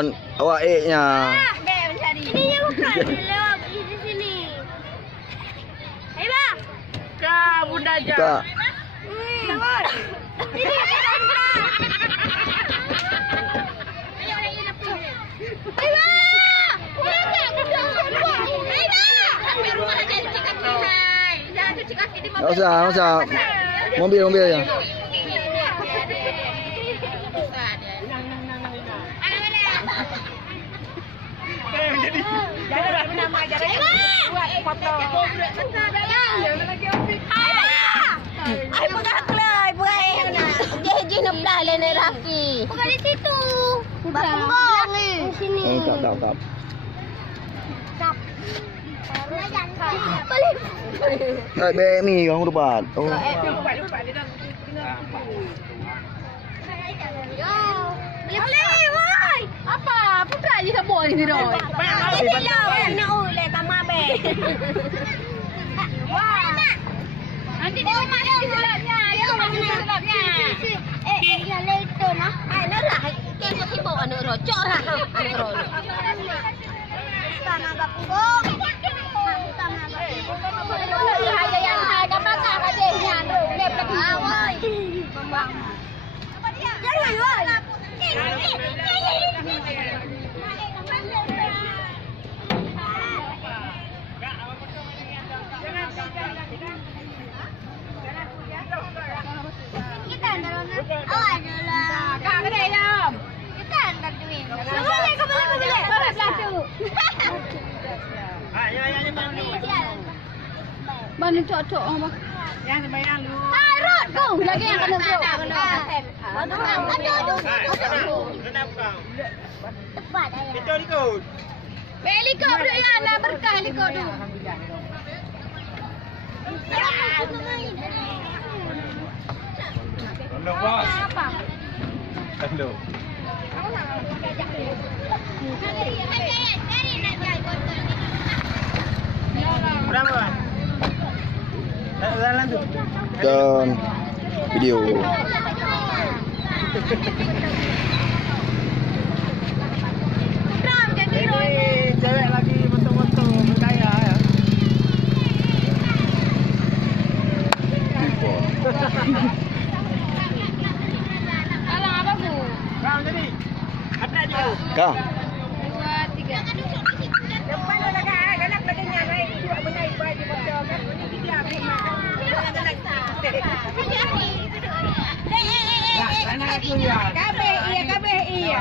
John, awak A-nya. Ini yang bukan lewat di sini. Hei bang. Kak, bunda aja. Kak. Bangun. Ini bukan. Hei bang. Udah tak udah. Hei bang. Sampai rumah aja cuci kaki hai. Jangan cuci kaki di mobil. Enggak usah. Mobil ya. Jadi nama jarang buat foto. Ay, pagkaklay, pagkain na. Jeje na pala na Rocky. Pagka di situ. Batunggong. Sini. Kap. Kap. Balik. Hai BMI kamu depan. Oh. Lupa dia dah. Balik, woi. Apa? Putra je sabun ni dah. Ini lah nak oleh tamah be. Wah. Nanti dia rumah dia silapnya. Dia rumah dia silapnya. Yang itu nah. Ai nó là cái có cái bộ nữa rồi cho ra rồi. Tanah Bapung. Tanah Bapung. Hai cái bác cả cái gì nhà rồi đẹp lắm. À ơi. Bang. Apa dia? Jangan oi. Kita andalan. Oh, adalah. Kak, ke đây không? Kita andal duit. Boleh, kau boleh. Boleh pelatu. Mana cocok apa? Yang sembahyang dulu. Rot go. Lagi yang kena rot. Aduh. Tepat ayah. Helikop dulu ya, nak berkah helikop dulu. Hello, bos. Apa? Hello. Berapa? Jalan tu. Dan video. Ini cewek lagi betul-betul berkaya ya. Alang apa bu? Kau jadi. Ada je. Kau. 2, 3. Depan ada kan, galak badannya baik. Dua benaik baik di foto kan. Ini dia memang. Kabeh iya.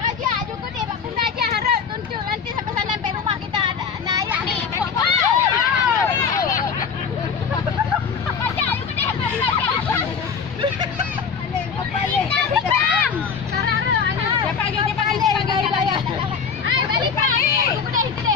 Raja juga deh, Pak Bunda aja harap tunjuk nanti sampai sana sampai rumah kita ada naik ni. Raja juga deh, Pak Bunda aja. Cepat lagi, cepat lagi. Ay, balik pa. Juga deh,